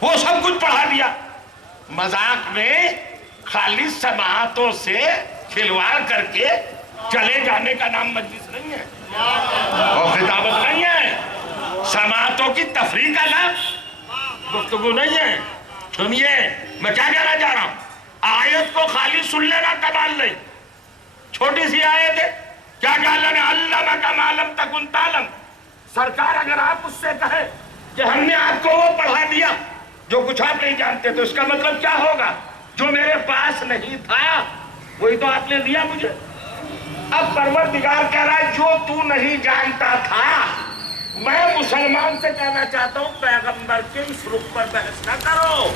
وہ سب کچھ پڑھا دیا. مذاق میں خالص سماعتوں سے کھلواڑ کر کے چلے جانے کا نام مجلس نہیں ہے اور خطابت نہیں ہے. سماعتوں کی تفریح کا نام گفتگو نہیں ہے. سنیے میں کیا کہنا چاہ رہا ہوں. آیت کو خالی سن لینا کمال نہیں. چھوٹی سی آیت ہے, کیا کہا اللہ نے, علمک ما لم تکن تعلم. سرکار اگر آپ اس سے کہیں کہ ہم نے آپ کو وہ پڑھا دیا جو کچھ آپ نہیں جانتے, تو اس کا مطلب کیا ہوگا؟ جو میرے پاس نہیں تھا وہی تو آپ نے دیا مجھے. اب پروردگار کہہ رہا ہے جو تو نہیں جانتا تھا. میں مسلمان سے کہنا چاہتا ہوں پیغمبر کے اس رخ پر بحث نہ کرو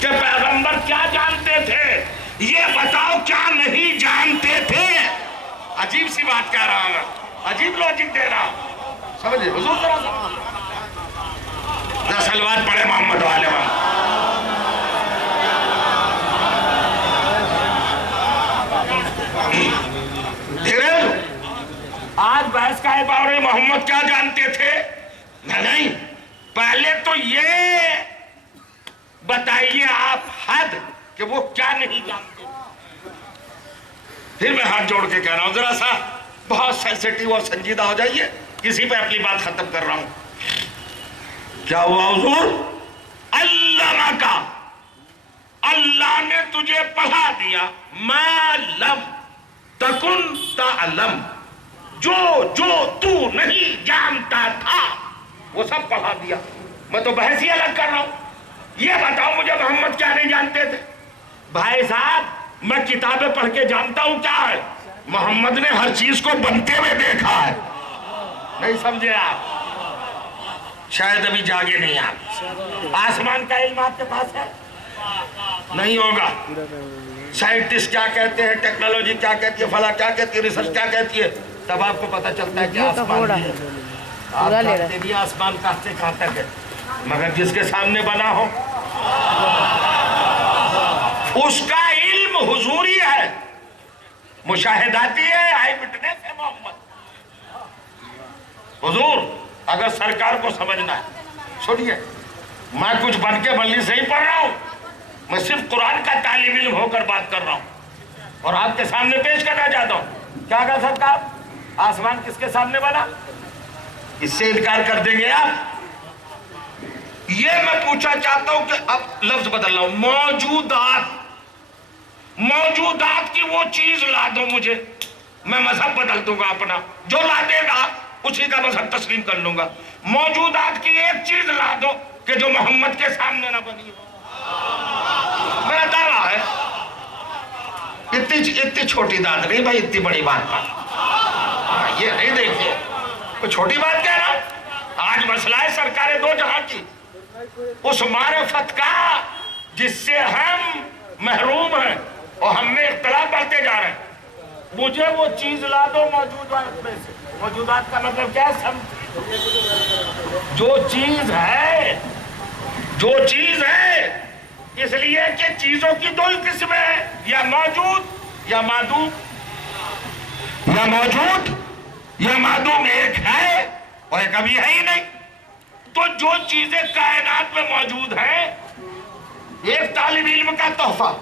کہ پیغمبر کیا جانتے تھے, یہ بتاؤ کیا نہیں جانتے تھے. عجیب سی بات کہہ رہا ہوں میں, عجیب لوجک دے رہا ہوں. سمجھے حضور ذرا سلوات پڑھے محمد والے آج بحث کا ہے باورے محمد کیا جانتے تھے. نہیں, پہلے تو یہ بتائیے آپ حد کہ وہ کیا نہیں جانتے. پھر میں ہاتھ جوڑ کے کہہ رہا ہوں ذرا سا بہت سینسیٹیو اور سنجیدہ ہو جائیے. کسی پہ اپنی بات ختم کر رہا ہوں. کیا ہوا حضور؟ علمہ کا, اللہ نے تجھے پڑھا دیا ما لم تکن تعلم, جو تو نہیں جانتا تھا وہ سب پڑھا دیا. میں تو بحث ہی الگ کر رہا ہوں. یہ بتاؤ مجھے محمد کیا نہیں جانتے تھے. بھائی صاحب میں کتابیں پڑھ کے جانتا ہوں کیا ہے. محمد نے ہر چیز کو بنتے ہوئے دیکھا ہے. نہیں سمجھے آپ؟ شاید ابھی جاگے نہیں آپ. آسمان کا علم آپ کے پاس ہے؟ نہیں ہوگا. سائنٹسٹ کیا کہتے ہیں, ٹیکنالوجی کیا کہتی ہے, فلاں کیا کہتی ہے, ریسرچ کیا کہتی ہے, تب آپ کو پتا چلتا ہے کہ آسمان ہے. آپ جانتے بھی آسمان کہاں سے کہاں تک ہے, مگر جس کے سامنے بنا ہو اس کا علم حضوری ہے, مشاہداتی ہے, آئی وٹنس ہے محمد. حضور اگر سرکار کو سمجھنا ہے, سنیے میں کچھ بن کے بلّی سے ہی پڑھ رہا ہوں, میں صرف قرآن کا طالب علم ہو کر بات کر رہا ہوں اور آپ کے سامنے پیش کرنا چاہتا ہوں. کیا کہا سرکار, آسمان کس کے سامنے بنا؟ اس سے انکار کر دیں گے آپ؟ یہ میں پوچھنا چاہتا ہوں کہ اب لفظ بدل رہا ہوں, موجودات کی وہ چیز لا دو مجھے, میں مذہب بدل دوں گا اپنا. جو لا دے گا اسی کا مذہب تسلیم کر لوں گا. موجودات کی ایک چیز لا دو کہ جو محمد کے سامنے نہ بنی ہو. میرا دعویٰ ہے. اتنی چھوٹی داد نہیں بھائی, اتنی بڑی بات پر یہ نہیں دیکھیے کوئی چھوٹی بات کہہ رہا. آج مسئلہ ہے سرکار دو جہاں کی, اس معرفت کا جس سے ہم محروم ہیں اور ہم میں اختلاف بڑھتے جا رہے ہیں. مجھے وہ چیز لا دو موجودات میں سے. موجودات کا مطلب کیا ہے؟ جو چیز ہے, اس لیے کہ چیزوں کی دو ہی قسمیں ہیں, یا موجود یا معدوم. یا موجود یا معدوم, ایک ہے اور ایک ابھی ہے ہی نہیں. تو جو چیزیں کائنات میں موجود ہیں, ایک طالب علم کا تحفہ,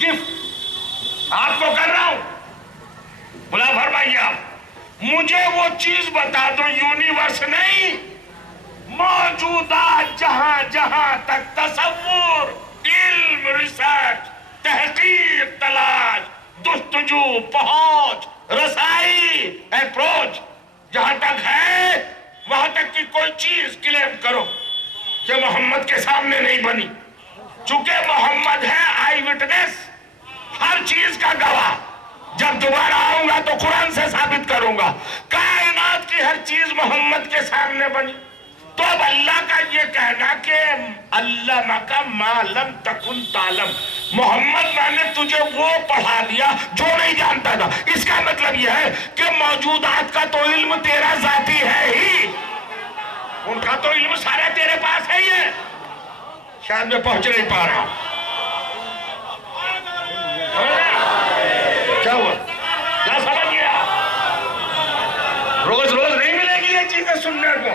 گفٹ آپ کو کر رہا ہوں. بلا فرمائیے آپ مجھے وہ چیز بتا دو, یونیورس نہیں, موجودات جہاں جہاں تک تصور, علم, ریسرچ, تحقیق, تلاش, جستجو, پہنچ, رسائی, اپروچ جہاں تک ہے, وہاں تک کی کوئی چیز کلیم کرو کہ محمد کے سامنے نہیں بنی. چونکہ محمد ہے آئی وٹنس, ہر چیز کا گواہ. جب دوبارہ آؤں گا تو قرآن سے ثابت کروں گا کائنات کی ہر چیز محمد کے سامنے بنی. تو اب اللہ کا یہ کہنا کہ علمک ما لم تکن تعلم, محمد میں نے تجھے وہ پڑھا دیا جو نہیں جانتا تھا, اس کا مطلب یہ ہے کہ موجودات کا تو علم تیرا ذاتی ہے ہی, ان کا تو علم سارا تیرے پاس ہے ہی ہے. شاید میں پہنچ نہیں پا رہا ہوں. کیا ہوا, کیا سمجھ گیا؟ روز روز نہیں ملے گی یہ چیزیں سننے کو.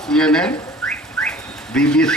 CNN, BBC,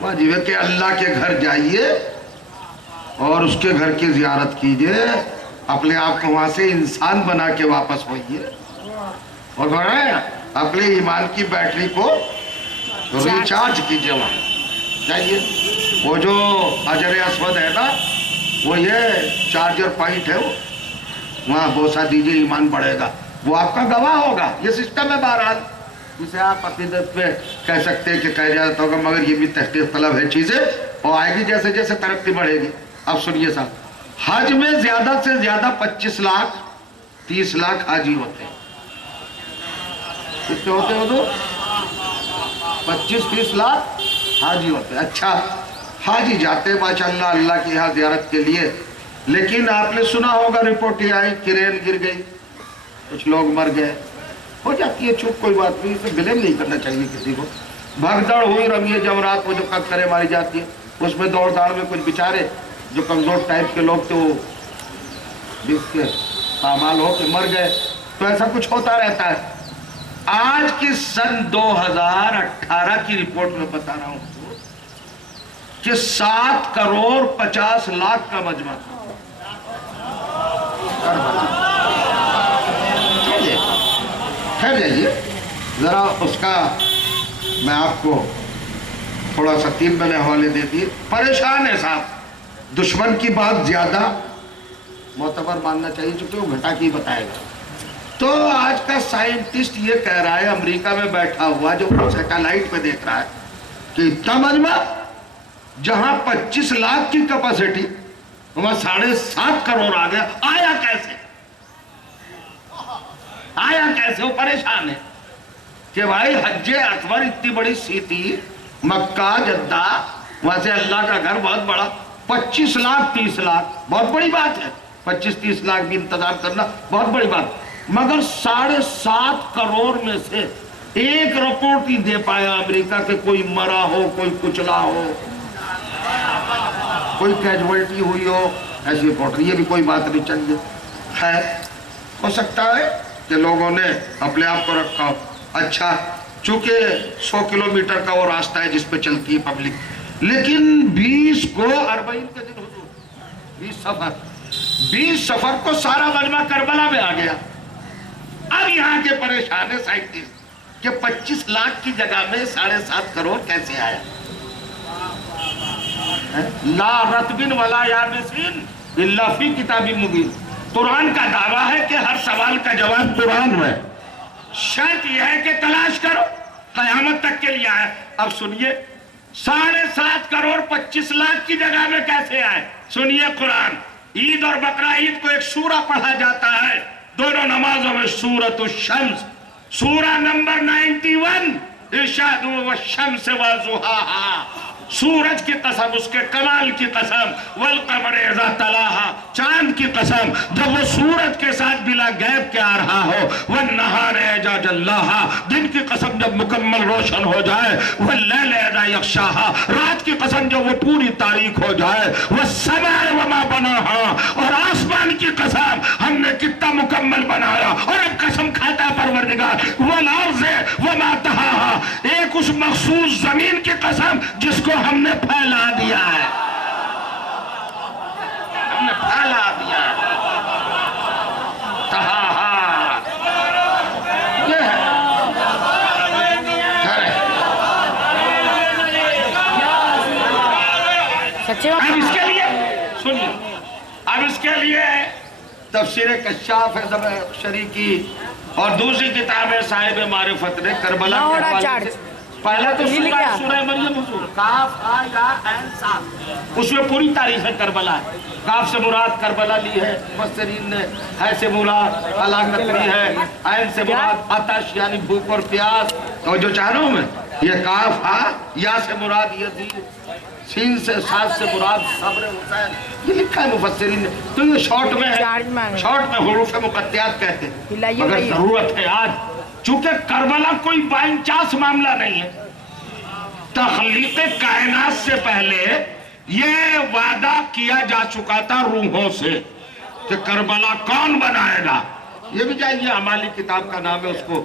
واجب ہے کہ اللہ کے گھر جائیے اور اس کے گھر کی زیارت کیجئے، اپنے آپ کو وہاں سے انسان بنا کے واپس ہوئیے اور اپنے ایمان کی بیٹری کو ریچارج کیجئے، وہاں جائیے۔ وہ جو حجر اسود ہے نا، وہ یہ چارجر پوائنٹ ہے، وہاں بوسہ دیجئے، ایمان بڑھے گا، وہ آپ کا گواہ ہوگا۔ یہ سسٹم ہے بہرحال، جسے آپ عقیدت میں کہہ سکتے ہیں کہ کہہ جاتا ہوگا، مگر یہ بھی تحقیق طلب ہے چیزیں، اور آئے گی جیسے جیسے ترقی بڑھے گی۔ اب سنیے صاحب، حج میں زیادہ سے زیادہ 25 لاکھ 30 لاکھ حاجی ہوتے ہیں۔ کتنے ہوتے ہیں حضور؟ 25-30 لاکھ حاجی ہوتے ہیں۔ اچھا، حاجی جاتے ہیں ماشاءاللہ اللہ کی یہاں زیارت کے لیے، لیکن آپ نے سنا ہوگا رپورٹ یہ آئی کرین گر گئی، کچھ لوگ مر گئے، ہو جاتی ہے چوک، کوئی بات نہیں، اسے بلیم نہیں کرنا چاہیے کسی کو۔ بھگ دوڑ ہوئی رمیے جمرات، وہ جو کنکریں ماری جاتی ہے، اس میں دوڑ داڑ میں کچھ بیچارے جو کمزور ٹائپ کے لوگ تھے وہ جس کے پامال ہو کے مر گئے، تو ایسا کچھ ہوتا رہتا ہے۔ آج کی سن 2018 کی رپورٹ میں بتا رہا ہوں کہ 7 کروڑ 50 لاکھ کا مجمع خیر جائیے ذرا اس کا میں آپ کو تھوڑا سا 3 میں نے حوالے دے دیے۔ پریشان ہے صاحب، دشمن کی بات زیادہ معتبر ماننا چاہیے چونکہ وہ گھٹا کی بتائے گا۔ تو آج کا سائنٹسٹ یہ کہہ رہا ہے، امریکہ میں بیٹھا ہوا جو سیٹلائٹ پہ دیکھ رہا ہے کہ اتنا مجمع جہاں 25 لاکھ کی کیپیسٹی وہاں 7.5 کروڑ آ گیا، آیا کیسے؟ آیا کیسے؟ وہ پریشان ہے کہ بھائی حج اکبر اتنی بڑی سیٹی، مکہ جدہ، وہاں سے اللہ کا گھر بہت بڑا، 25 لاکھ 30 لاکھ بہت بڑی بات ہے، 25-30 لاکھ بھی انتظار کرنا بہت بڑی بات، مگر 7.5 کروڑ میں سے ایک رپورٹ ہی دے پایا امریکہ کہ کوئی مرا ہو، کوئی کچلا ہو، کوئی کیجوالٹی ہوئی ہو، ایسی رپورٹ، یہ بھی کوئی بات نہیں چاہیے۔ خیر، ہو سکتا ہے کہ لوگوں نے اپنے آپ کو رکھا ہو۔ اچھا، چونکہ 100 کلومیٹر کا وہ راستہ ہے جس پہ چلتی ہے پبلک، لیکن 20 کو 40 کے دن حضور 20 سفر کو سارا مجمع کربلا میں آ گیا۔ اب یہاں کے پریشان ہے سائنٹسٹ کہ 25 لاکھ کی جگہ میں 7.5 کروڑ کیسے آیا؟ لا رتبن ولا یابسین الا فی کتاب مبین۔ قرآن کا دعویٰ ہے کہ ہر سوال کا جواب قرآن میں، شرط یہ ہے کہ تلاش کرو، قیامت تک کے لیے آئے۔ اب سنیے، 7.5 کروڑ 25 لاکھ کی جگہ میں کیسے آئے؟ سنیے قرآن، عید اور بقرہ عید کو ایک سورہ پڑھا جاتا ہے، دونوں نمازوں میں سورۃ الشمس، سورہ نمبر 91، ارشاد والشمس وضحاہا، سورج کی قسم، اس کے کمال کی قسم، والقمر اذا تلاہا، چاند کی قسم جب وہ سورج کے ساتھ بلا غیب کے آ رہا ہو، والنہار اذا جلاہا، دن کی قسم جب مکمل روشن ہو جائے، واللیل اذا یغشاہا، رات کی قسم جب وہ پوری تاریک ہو جائے، والسماء وما بناہا، اور آسمان کی قسم ہم نے کتنا مکمل بنایا، اور اب قسم کھاتا پروردگار، والارض وما طحاہا، ایک اس مخصوص زمین کی قسم جس کو ہم نے پھیلا دیا ہے، ہم نے پھیلا دیا ہے، طحاہا، یہ ہے اب اس کے لیے سنیے، اب اس کے لیے تفسیر کشاف ہے زمخشری کی اور دوسری کتاب ہے صاحب معرفت نے کربلا کے حوالے سے، پہلا تو سورہ مریم حضور، کاف ہا یا عین صاد، اس میں پوری تاریخ کربلا ہے، کاف سے مراد کربلا لی ہے مفسرین نے، ہے سے مراد ہلاکت لی ہے، عین سے مراد آتش یعنی بھوک اور پیاس، اور جو چاہ رہا ہوں میں یہ کاف ہا یا سے مراد یزید، سین سے سات سے مراد صبر حسین، یہ لکھا ہے مفسرین نے، تو یہ شارٹ میں ہے، شارٹ میں حروف مقطعات کہتے ہیں، مگر ضرورت ہے آج، چونکہ کربلا کوئی بائی چانس معاملہ نہیں ہے، تخلیق کائنات سے پہلے یہ وعدہ کیا جا چکا تھا روحوں سے کہ کربلا کون بنائے گا، یہ بھی جائیے ہماری کتاب کا نام ہے، اس کو